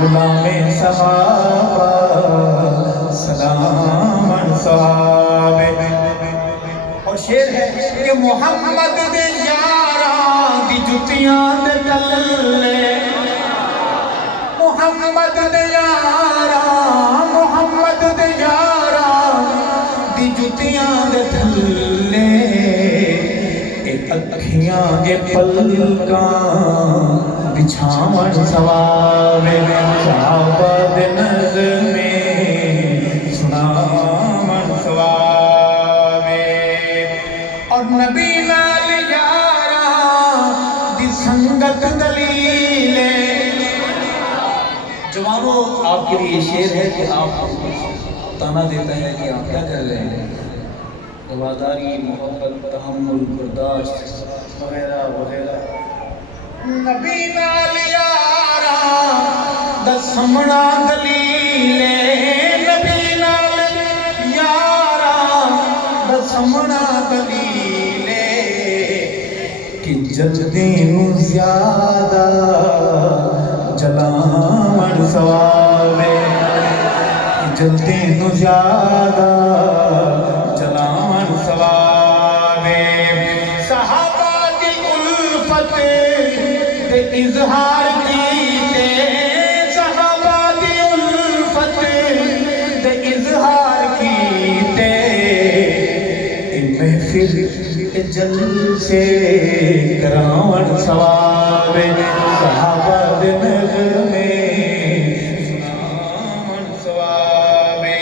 غلام صحابہ سلام صحابے. اور شعر ہے کہ محمد دے یاراں دی جتیاں دے تلے، محمد دے یاراں، محمد دے یاراں دی جتیاں دے تھلے، اکھیاں دے پلکاں بچھاون سوابے، صحابہ دے نظمیں سناون سوابے. اور نبی نال یاراں دی سنگت دلیلے. جوانوں، آپ کے لیے یہ شعر ہے کہ آپ تانا دیتا ہے کہ آپ کیا کر رہے ہیں. رواداری، محبت، تحمل، برداشت وغیرہ وغیرہ. نبی نال یاراں دا سمنا دلیلے، نبی نال یاراں دا سمنا دلیلے، کہ جلدی نو زیادہ جلاون ثوابے، کہ جلدی نو زیادہ جلاون ثوابے. صحابہ دی الفت دے اظہار کیتے، صحابہ دی الفت دے اظہار کیتے، محفل جلسے کراون ثوابے، صحابہ دے نغمے سناون ثوابے.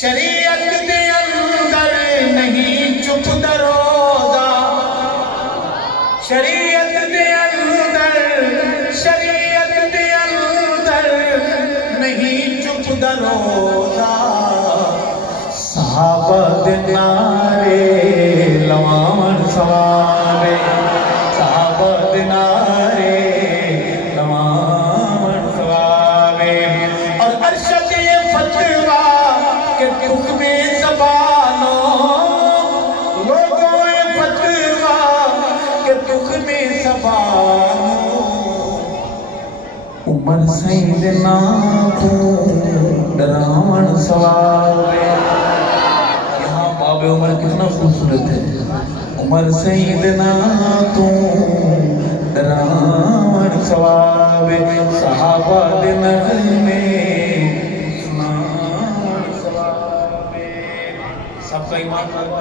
شریعت دے اندر نہیں چپ دروزہ، شریعت دے اندر، شریعت دے اندر نہیں چپ دروزہ. صحابہ دے نعرے لواون ثوابے، صحابہ دے نعرے لواون ثوابے. اور ارشد یہ فتویٰ کہ تم زبانوں، لوگوں یہ فتویٰ کہ تم زبانوں، عمر سیدنا تو ڈراون ثوابے. یہاں باب عمر کتنا خوبصورت ہے. عمر سیدنا تو ڈراون ثوابے، صحابہ دے نغمے سناون ثوابے. سب کا ایمان کروا.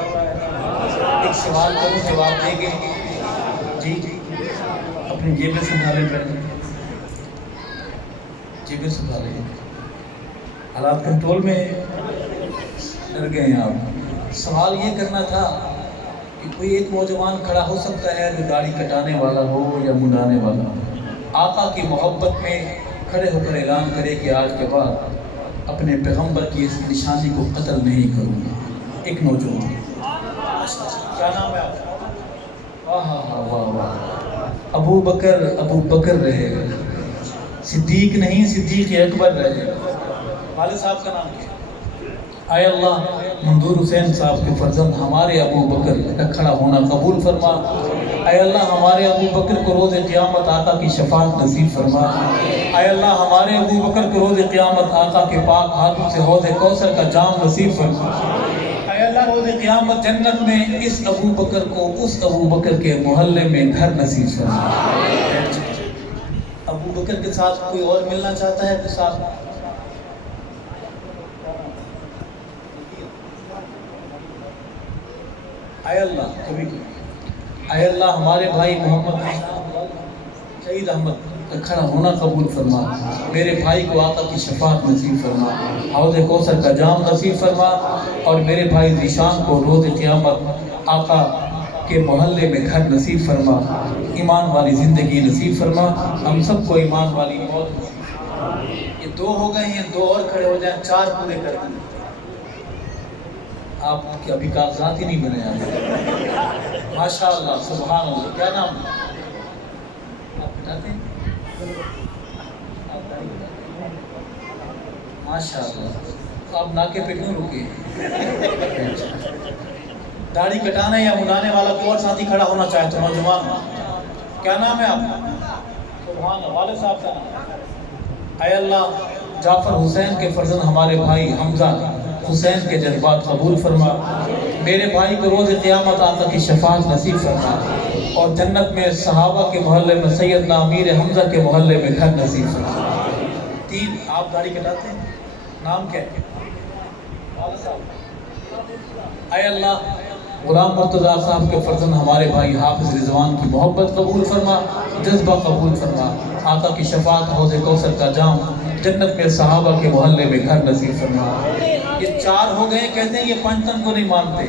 ایک سوال کروں، جواب دیں گے؟ جی اپنی جیبیں سنبھالیں، پہلے جیبیں سنبھالیں. حالات کنٹرول میں ڈر گئے ہیں آپ. سوال یہ کرنا تھا کہ کوئی ایک نوجوان کھڑا ہو سکتا ہے جو داڑھی کٹانے والا ہو یا منڈانے والا ہو، آقا کی محبت میں کھڑے ہو کر اعلان کرے کہ آج کے بعد اپنے پیغمبر کی اس نشانی کو قتل نہیں کروں گا. ایک نوجوان. کیا نام ہے آپ؟ واہ واہ واہ. ابو بکر رہے، صدیق نہیں، صدیق اکبر رہے. والد صاحب کا نام کیا؟ اے اللہ منظور حسین صاحب کے فرزند ہمارے ابو بکر کا کھڑا ہونا قبول فرما. اے اللہ ہمارے ابو بکر کو روز قیامت آقا کی شفاعت نصیب فرما. اے اللہ ہمارے ابو بکر کو روز قیامت آقا کے پاک ہاتھوں سے حوض کوثر کا جام نصیب فرما. اے اللہ روز قیامت جنت میں اس ابو بکر کو اس ابو بکر کے محلے میں گھر نصیب فرما. ابو بکر کے ساتھ کوئی اور ملنا چاہتا ہے تو ساتھ. اے اللہ کبھی اے اللہ ہمارے بھائی محمد شہید احمد کا کھڑا ہونا قبول فرما. میرے بھائی کو آقا کی شفاعت نصیب فرما، حوض کوثر کا جام نصیب فرما. اور میرے بھائی ذیشان کو روز قیامت آقا کے محلے میں گھر نصیب فرما. ایمان والی زندگی نصیب فرما. ہم سب کو ایمان والی موت نصیب فرما. یہ 2 ہو گئے ہیں، 2 اور کھڑے ہو جائیں، 4 پورے کر دیں. آپ کے ابھی کاغذات ہی نہیں بنے ہیں. ماشاءاللہ سبحان اللہ. کیا نام ہے آپ بتاتے ہیں؟ ماشاءاللہ. تو آپ ناکے پہ کیوں رکے؟ داڑھی کٹانے یا منڈانے والا کوئی اور ساتھی کھڑا ہونا چاہے تو نوجوان. کیا نام ہے آپ کا؟ سبحان اللہ. والد صاحب کا نام؟ اے اللہ جعفر حسین کے فرزند ہمارے بھائی حمزہ حسین کے جذبات قبول فرما، میرے بھائی کو روز قیامت آقا کی شفاعت نصیب فرما، اور جنت میں صحابہ کے محلے میں سیدنا امیر حمزہ کے محلے میں گھر نصیب فرما۔ تین آپ داڑھی کٹاتے ہیں، نام کیا ہے؟ اے اللہ غلام مرتضیٰ صاحب کے فرزند ہمارے بھائی حافظ رضوان کی محبت قبول فرما، جذبہ قبول فرما، آقا کی شفاعت حوض کوثر کا جام، جنت میں صحابہ کے محلے میں گھر نصیب فرما۔ یہ چار ہو گئے، کہتے ہیں یہ پنجتن کو نہیں مانتے،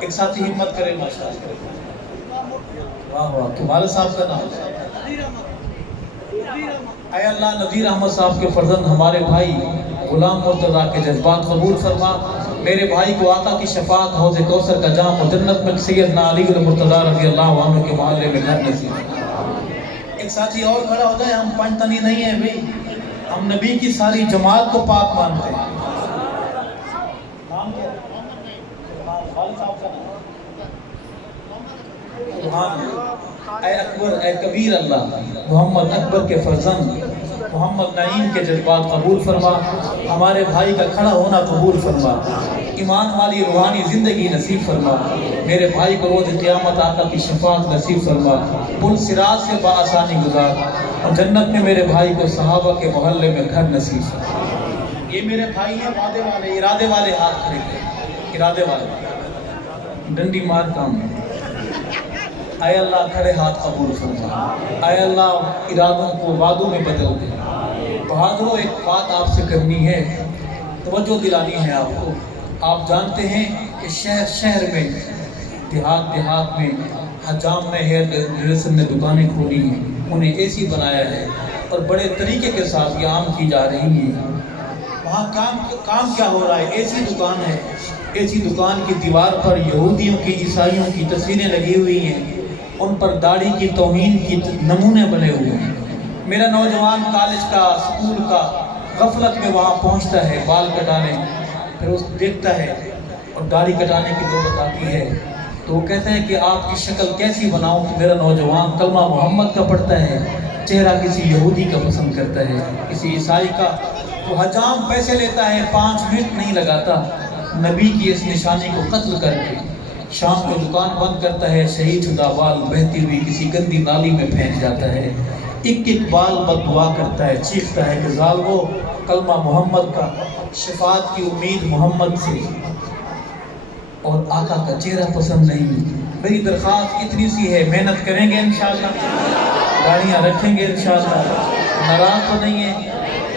ایک ساتھی ہمت کرے ماشاءاللہ۔ واہ واہ، تو والد صاحب کا نام؟ اے اللہ نذیر احمد صاحب کے فرزند ہمارے بھائی غلام مرتضیٰ کے جذبات قبول فرما، میرے بھائی کو آقا کی شفاعت حوض کوثر کا جام و جنت میں سیدنا علی مرتضیٰ رضی اللہ عنہ کے محلے میں گھر نصیب فرما۔ ایک ساتھی اور کھڑا ہو جائے، ہم پنجتنی نہیں ہیں بھئی، ہم نبی کی ساری جماعت کو پاک مانتے ہیں۔ نام کیا ہے؟ والد صاحب کا نام؟ سبحان اے اکبر اے کبیر اللہ محمد اکبر کے فرزند محمد نعیم کے جذبات قبول فرما، ہمارے بھائی کا کھڑا ہونا قبول فرما، ایمان والی روحانی زندگی نصیب فرما، میرے بھائی کو روز قیامت آقا کی شفاعت نصیب فرما، پل صراط سے بآسانی گزار، اور جنت میں میرے بھائی کو صحابہ کے محلے میں گھر نصیب فرما۔ یہ میرے بھائی ہیں وعدے والے، ارادے والے، ہاتھ کھڑے کریں، ارادے والے، ڈنڈی مار کام۔ اے اللہ کھڑے ہاتھ قبول فرما، اے اللہ ارادوں کو وعدوں میں بدل دے۔ بہادروں ایک بات آپ سے کرنی ہے، توجہ دلانی ہے آپ کو۔ آپ جانتے ہیں کہ شہر شہر میں، دیہات دیہات میں، حجام میں ہیئر ڈریسر نے دکانیں کھولی ہیں، انہیں اے سی بنایا ہے اور بڑے طریقے کے ساتھ یہ عام کی جا رہی ہیں۔ وہاں کام کیا ہو رہا ہے؟ اے سی دکان ہے، اے سی دکان کی دیوار پر یہودیوں کی عیسائیوں کی تصویریں لگی ہوئی ہیں، ان پر داڑھی کی توہین کی نمونے بنے ہوئے ہیں۔ میرا نوجوان کالج کا اسکول کا غفلت میں وہاں پہنچتا ہے بال کٹانے، پھر اس دیکھتا ہے اور داڑھی کٹانے کی نوبت آتی ہے تو وہ کہتا ہے کہ آپ کی شکل کیسی بناؤں؟ تو میرا نوجوان کلمہ محمد کا پڑھتا ہے، چہرہ کسی یہودی کا پسند کرتا ہے، کسی عیسائی کا۔ وہ حجام پیسے لیتا ہے، 5 منٹ نہیں لگاتا، نبی کی اس نشانی کو قتل کر کے شام کو دکان بند کرتا ہے، شہید شدہ بال بہتی ہوئی کسی گندی نالی میں پھینک جاتا ہے، ایک ایک بال بد دعا کرتا ہے، چیختا ہے کہ ظالمو کلمہ محمد کا، شفاعت کی امید محمد سے، اور آقا کا چہرہ پسند نہیں۔ میری درخواست اتنی سی ہے، محنت کریں گے انشاءاللہ، گاڑیاں رکھیں گے انشاءاللہ، ناراض تو نہیں ہے؟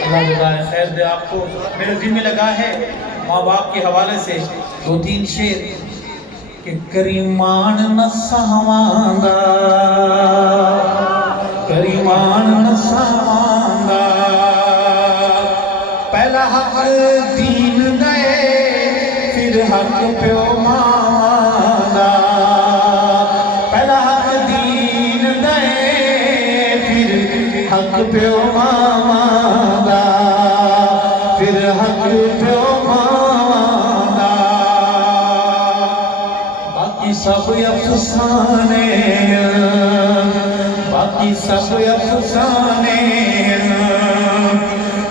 اللہ جزائے خیر دے آپ کو۔ میرے ذمہ لگا ہے ماں باپ کے حوالے سے 2-3 شعر کہ کریمان نہ سہواندا، کریمان نہ سہواندا، پہلا حق دین دے پھر حق پیو ماندا، پہلا حق دین دے پھر حق پیو ماندا، پھر حق پیو ماندا، باقی سب افسانے، باقی سب افسانے،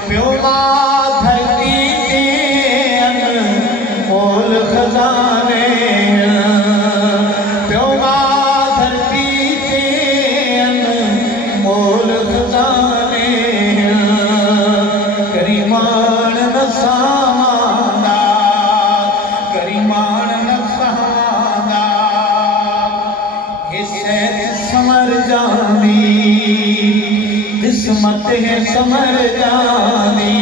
پیو ماں دھرتی کے انمول خزانے، پیو ماں دھرتی کے انمول خزانے، کریمان نہ سامانا، کریمان نہ سامانا، حسین سمر جانی، قسمت ہے سمر جانی،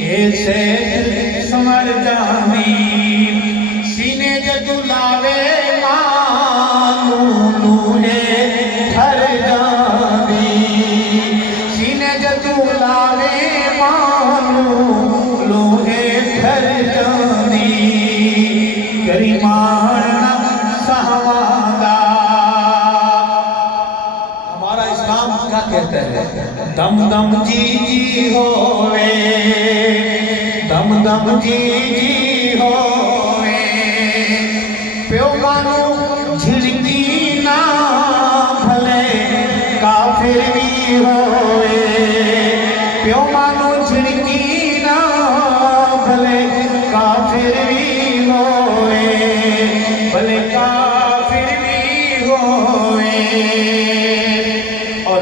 حسین سمر جانی، سینے جدو لاوے مانو نونے ہر جانی، سینے جدو لاوے مانو لوہے ہر جانی، کریمان سہواندا۔ ہمارا اسلام کیا کہتا ہے؟ دم دم جی جی ہوئے، دم دم جی جی ہوئے، پیو مانو جھڑکی نہ بھلے کافر بھی ہوئے،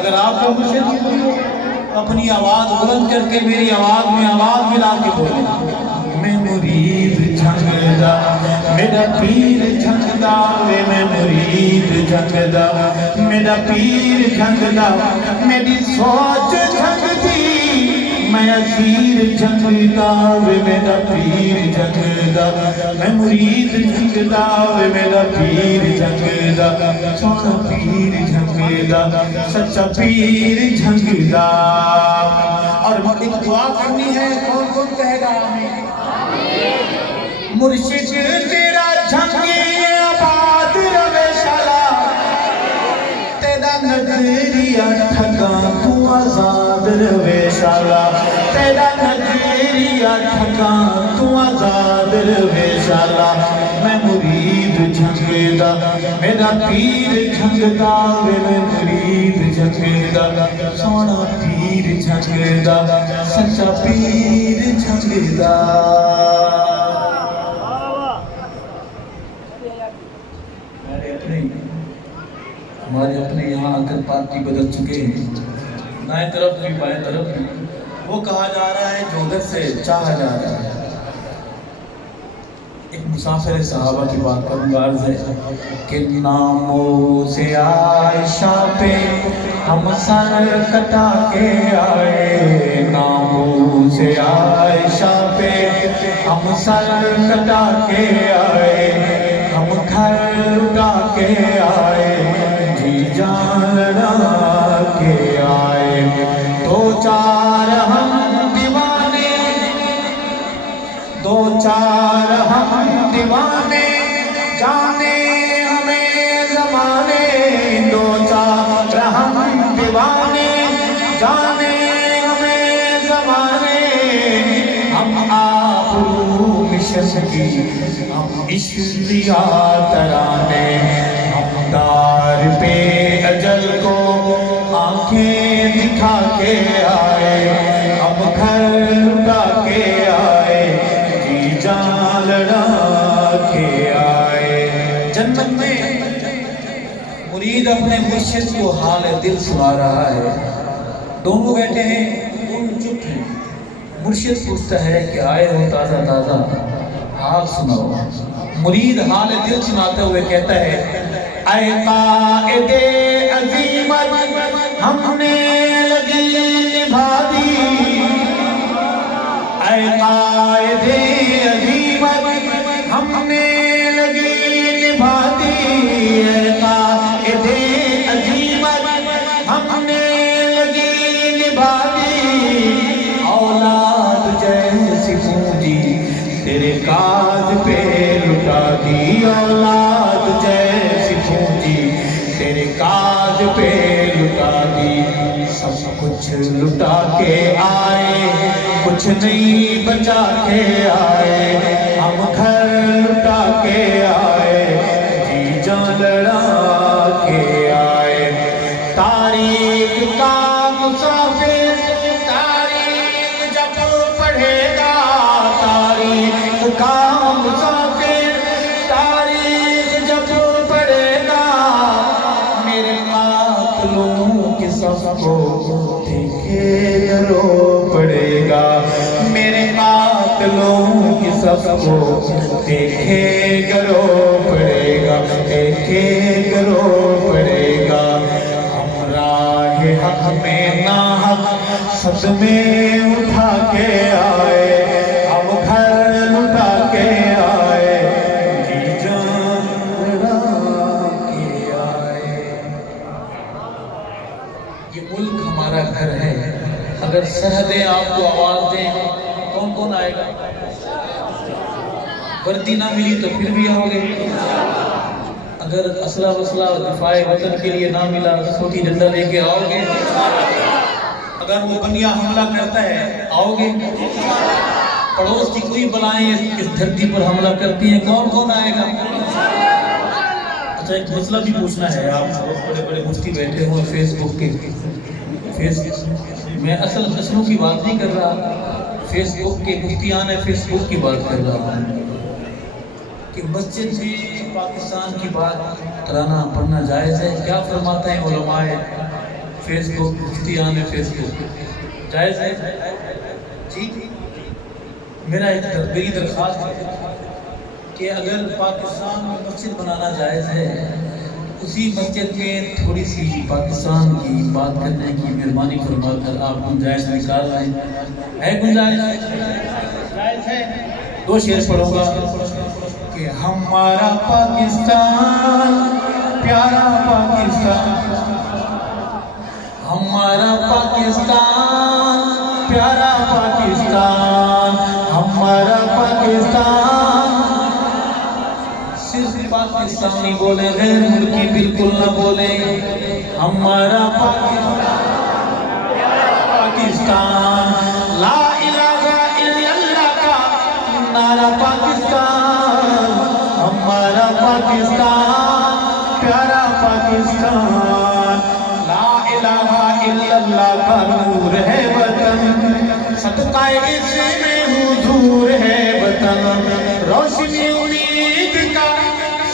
اگر آپ کو مرشد اپنی آواز بلند کر کے میری آواز میں آواز ملا کے بولیں میں مرید جھنگدا میرا پیر جھنگدا میں مرید جھنگدا میرا پیر جھنگدا میری سوچ جھنگدی میں اسیر جھنگدا میرا پیر جھنگدا میں مرید جھنگدا میرا پیر جھنگدا سونا پیر جھنگدا سچا پیر جھنگدا اور ایک دعا کرنی ہے کون کون کہے گا آمین مرشد تیرا جھنگی آباد روے شالا تیرا نظریہ ٹھگا تو آزاد روے شالا تیرا نظریہ ٹھگا تو آزاد روے شالا میں مرید جھنگدا میرا پیر جھنگدا میں مرید جھنگدا سونا پیر جھنگدا سچا پیر جھنگدا ہمارے اپنے یہاں آ کر پارٹی بدل چکے ہیں دائیں طرف بھی بائیں طرف بھی وہ کہا جا رہا ہے جو ادھر سے چاہا جا رہا ہے ایک مسافر صحابہ کی بات کروں گا عرض ہے کہ ناموں سے عائشہ پہ ہم سر کٹا کے آئے ناموں سے عائشہ پہ ہم سر کٹا کے آئے ہم گھر لٹا کے آئے جی جان لڑا کے آئے دو چار ہم دیوانے دو چار ہم دیوانے جانے ہمیں زمانے دو چار ہم دیوانے جانے ہمیں زمانے ہم آبرو مشن کی ہم اشتیا ترانے ہم دار پہ اجل کو آنکھیں دکھا کے آئے ہم گھر لٹا کے آئے جی جان لڑا کے آئے جنت میں مرید اپنے مرشد کو حال دل سنا رہا ہے دونوں بیٹھے ہیں دونوں چپ ہیں مرشد پوچھتا ہے کہ آئے ہو تازہ تازہ حال سناؤ مرید حال دل سناتے ہوئے کہتا ہے اے قائد عظیمت ہم نے لگی نبھا دی اے قائد عظیمت ہم نے لگی نبھا دی اے قائد عظیمت ہم نے لگی نبھا دی اولاد جیسی پونجی تیرے کاج پہ لٹا دی اولاد جیسی پونجی تیرے کاج پہ لٹا دی سب کچھ لٹا کے آئے کچھ نہیں بچا کے آئے ہم گھر لٹا کے آئے جی جان لڑا کے آئے تاریخ کا مسافر تاریخ جب پڑھے گا تاریخ کا مسافر تاریخ جب پڑھے گا میرے قاتلوں کے صف کو دیکھے رو پڑے گا میرے قاتلوں کے صف کو دیکھے رو پڑے گا دیکھے رو پڑے گا ہم راہ حق میں ناحق صدمے اٹھا کے آئے ہم گھر لٹا کے آئے جی جان لڑا کے آئے یہ ملک ہمارا گھر ہے اگر سرحدیں آپ کو آواز دیں کون کون آئے گا وردی نہ ملی تو پھر بھی آؤ گے اگر اسلحہ وسلح دفاع وطن کے لیے نہ ملا چھوٹی ڈنڈا لے کے آؤ گے اگر وہ بنیا حملہ کرتا ہے آؤ گے پڑوس کی کوئی بلائیں اس دھرتی پر حملہ کرتی ہیں کون کون آئے گا اچھا ایک مسئلہ بھی پوچھنا ہے آپ بڑے بڑے مفتی بیٹھے ہوئے فیس بک کے میں اصلوں کی بات نہیں کر رہا فیس بک کے مفتیان فیس بک کی بات کر رہا ہوں کہ مسجد میں پاکستان کی بات ترانہ پڑھنا جائز ہے کیا فرماتا ہے علماء فیس بک مفتیان فیس بک جائز ہے جی؟ میرا ایک دلی درخواست ہے کہ اگر پاکستان میں مسجد بنانا جائز ہے، اسی مسجد میں تھوڑی سی پاکستان کی بات کرنے کی مہربانی فرما کر آپ گنجائش نکال رہے ہیں، ہے گنجائش؟ جائز ہے؟ 2 شعر پڑھوں گا کہ ہمارا پاکستان پیارا پاکستان، ہمارا پاکستان پیارا پاکستان، ہمارا پاکستان صرف پاکستانی بولے، غیر ملکی بالکل نہ بولے، ہمارا پاکستان لا الہ الا اللہ کا نعرہ پاکستان، ہمارا پاکستان پیارا پاکستان، لا الہ الا اللہ کا نور ہے وطن، صدقہ اس میں حضور ہے وطن، روشنی امید کا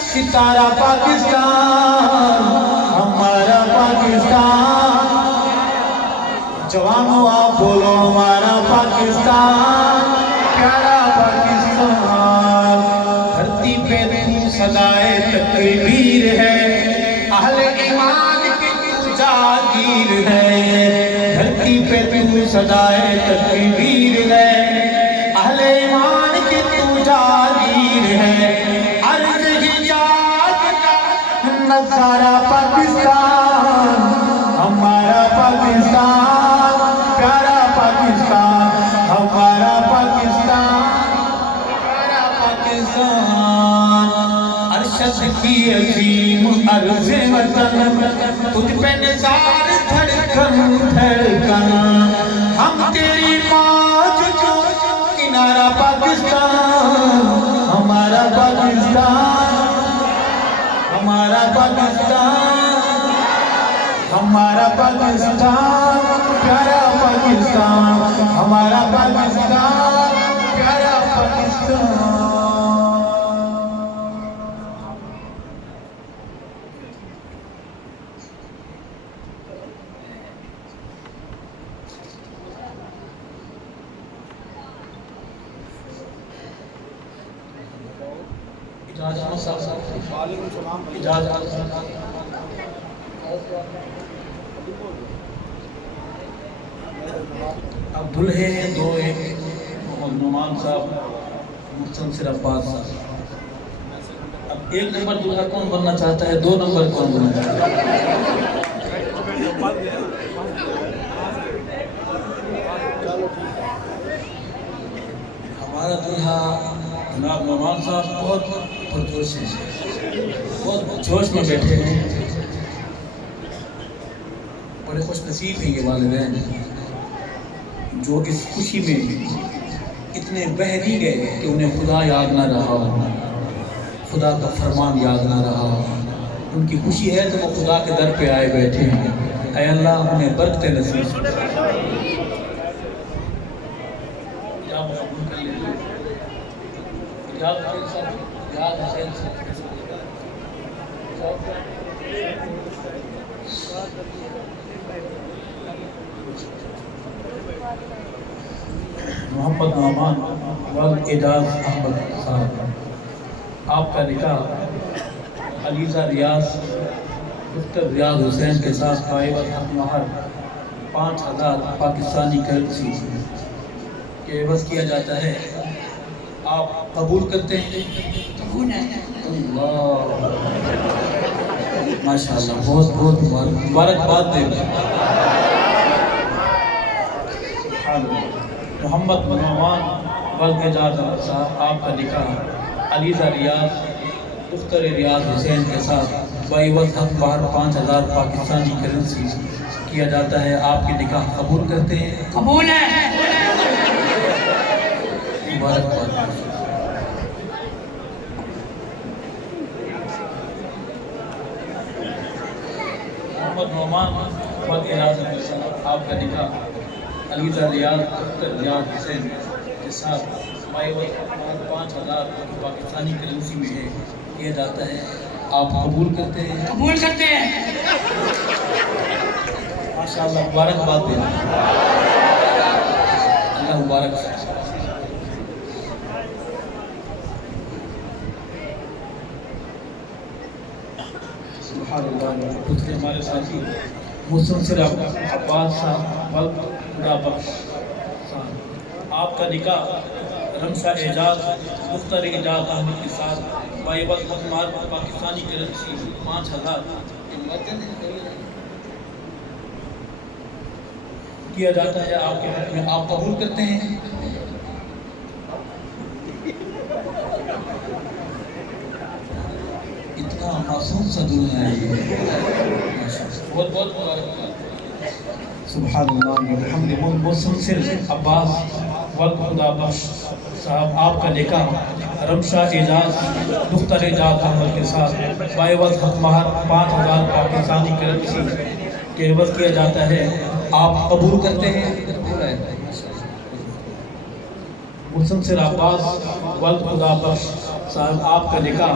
ستارہ پاکستان، ہمارا پاکستان، جوانوں آپ بولو ہمارا پاکستان پیارا پاکستان، دھرتی پہ تو صدائے تکبیر ہے، اہل ایمان کی تو جاگیر ہے، دھرتی پہ تو صدائے تکبیر ہے، اہل ایمان کی تو جاگیر ہے، عرض حجاز کا نظارہ پاکستان، ہمارا پاکستان پیارا پاکستان، ہمارا پاکستان پیارا پاکستان، ارشد کی عظیم عرض وطن، تجھ پہ نثار دھڑکن دھڑکن، ہم تیری موج جو کنارہ پاکستان، ہمارا پاکستان، ہمارا پاکستان، ہمارا پاکستان پیارا پاکستان، ہمارا پاکستان پیارا پاکستان۔ اب دلہے ہیں 2، ایک محمد نعمان صاحب، مستنصر عباس صاحب، اب 1 نمبر دلہا کون بننا چاہتا ہے، 2 نمبر کون بننا چاہتا ہے؟ ہمارا دلہا جناب نعمان صاحب بہت پرجوش ہیں، بہت جوش میں بیٹھے ہیں، بڑے خوش نصیب ہیں یہ والدین جو اس خوشی میں اتنے بہہ نہیں گئے کہ انہیں خدا یاد نہ رہا، خدا کا فرمان یاد نہ رہا، ان کی خوشی ہے تو وہ خدا کے در پہ آئے بیٹھے ہیں، اے اللہ انہیں برکتیں نصیب فرما۔ محمد نعمان والاعجاز احمد صاحب، آپ کا نکاح علیزہ ریاض دختر ریاض حسین کے ساتھ قائمت حق مہر 5000 پاکستانی کرنسی کے عوض کیا جاتا ہے، آپ قبول کرتے ہیں؟ قبول ہے۔ اللہ ماشاءاللہ، بہت بہت مبارکباد دیں۔ محمد نعمان والاعجاز صاحب، آپ کا نکاح علیزہ ریاض دختر ریاض حسین کے ساتھ بعوض حق مہر 5000 پاکستانی کرنسی کیا جاتا ہے، آپ کے نکاح قبول کرتے ہیں؟ قبول ہے۔ مبارکباد۔ محمد نعمان والاعجاز صاحب، آپ کا نکاح علیزہ ریاض دختر ریاض حسین کے ساتھ بعوض حق مہر 5000 پاکستانی کرنسی میں ہے کیا جاتا ہے، آپ قبول کرتے ہیں؟ قبول کرتے ہیں۔ ماشاءاللہ مبارکباد دیں، اللہ مبارک سے۔ سبحان اللہ۔ دوسرے ہمارے ساتھی مسلسل عباس صاحب خدا بخش صاحب، آپ کا نکاح رمشہ اعجاز مختار اعجاز احمد کے ساتھ بائیوز مقمار پاکستانی کرنسی 5000 کیا جاتا ہے آپ کے حق میں، آپ قبول کرتے ہیں؟ اتنا معصوم سا دنیا ہے یہ، بہت بہت سبحان اللہ الحمد مسلسل عباس وقت خدا بخش صاحب، آپ کا نکاح رمشہ اعجاز مختار اعجاز احمد کے ساتھ بائیوز حق مہر 5000 پاکستانی کرنسی کے عوض کیا جاتا ہے، آپ قبول کرتے ہیں؟ مسلسل عباس ولد خدا بخش صاحب، آپ کا نکاح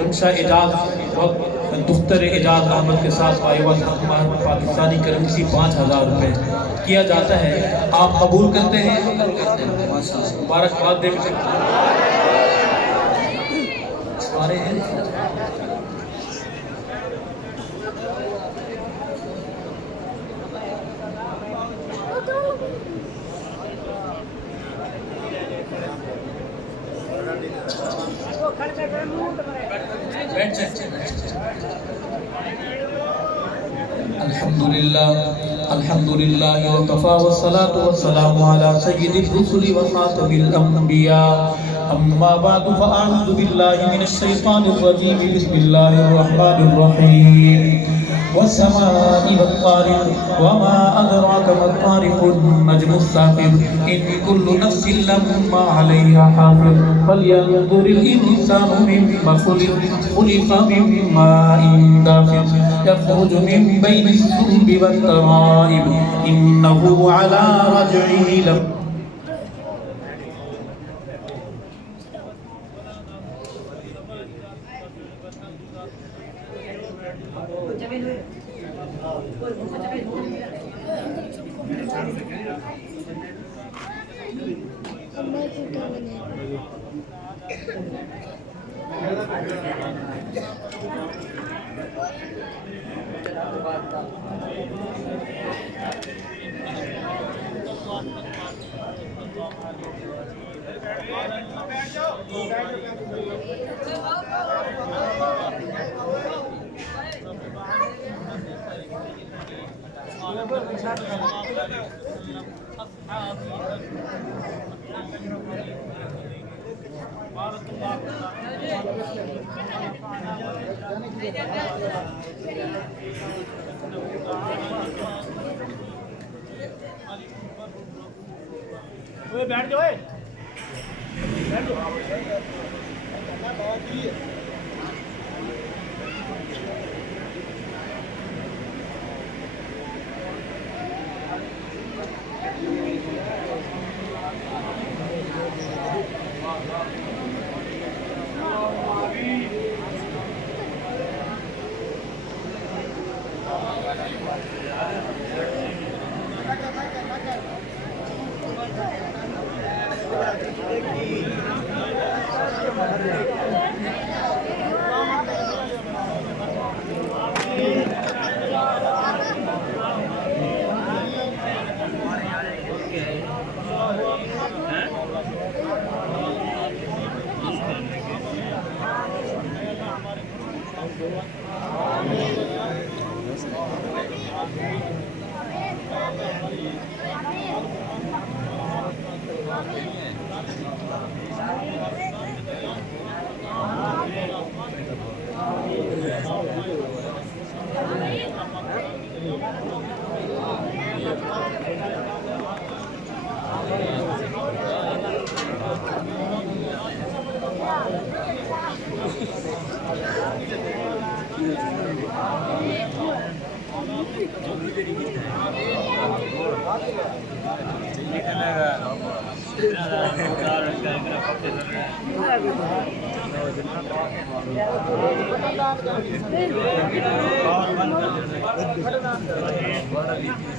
رمشہ اعجاز دختر اعجاز احمد کے ساتھ بائیوز حق مہر پاکستانی کرنسی 5000 روپے کیا جاتا ہے، آپ قبول کرتے ہیں؟ مبارکباد دے سارے ہیں۔ الحمدللہ وکفا والصلاة والسلام علی سید الرسل وخاتم الانبیاء، اما بعد فاعوذ باللہ من الشیطان الرجیم، بسم اللہ الرحمن الرحیم، والسماء والطارق وما أدراك ما الطارق، النجم الثاقب، إن كل نفس لما عليها حافظ، فلينظر الإنسان مما خلق، خلق من ماء دافق، يخرج من بين الصلب والترائب، إنه على رجعه لقادر۔ بیٹھ جاؤ، بیٹھ جاؤ۔